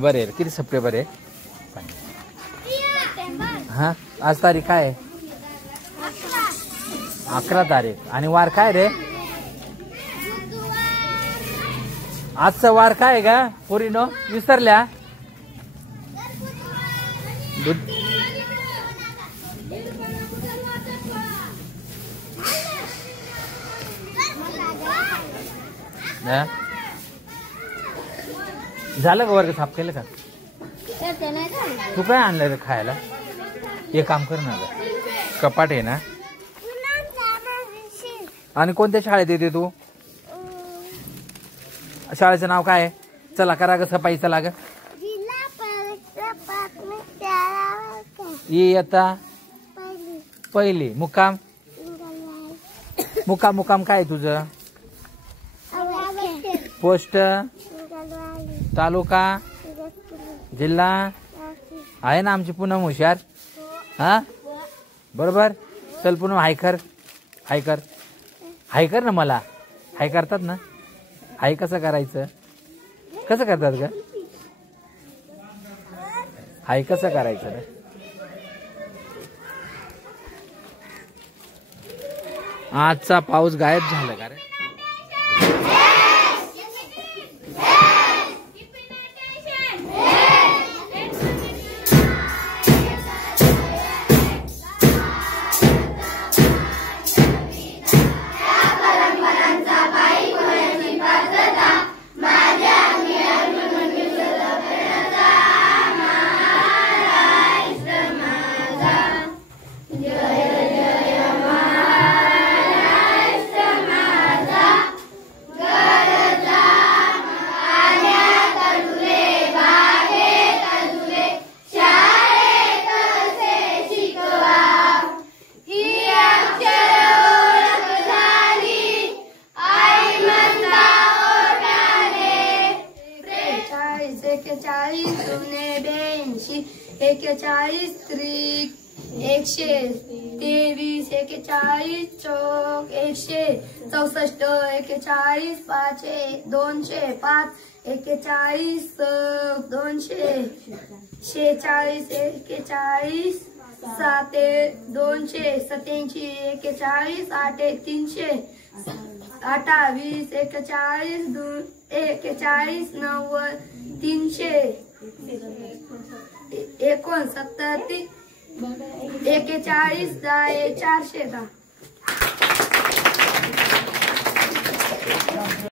बरे किती सप्टेंबर आहे? हा आज तारीख काय आहे? 11 तारीख. आणि वार काय रे? आजचा वार काय आहे का पोरीनो? विसरल्या? झालं का वर्ग साफ केलं का? तू काय आणलं रे खायला? हे काम कर ना ग. कपाट आहे ना? आणि कोणत्या शाळेत येते तू? शाळेचं नाव काय आहे? चला करा ग सफाई. चला ग. इयत्ता पहिली. मुक्काम मुक्काम मुक्काम काय तुझं? पोस्ट तालुका जिल्हा आहे ना आमची पूनम हुशार. हा बरोबर. चल पूनम हाय कर. हाय कर. हाय कर ना. मला हाय करतात ना. हाय कसं करायचं? कसं करतात ग? हाय कसं करायचं रे? आजचा पाऊस गायब झाला का रे? एकेचाळीस त्रिक 123 41 चौक 164 41 5 205 41 200 46 41 7 200 87 41 8 300 28 41 41 90 300 69 41 10 410.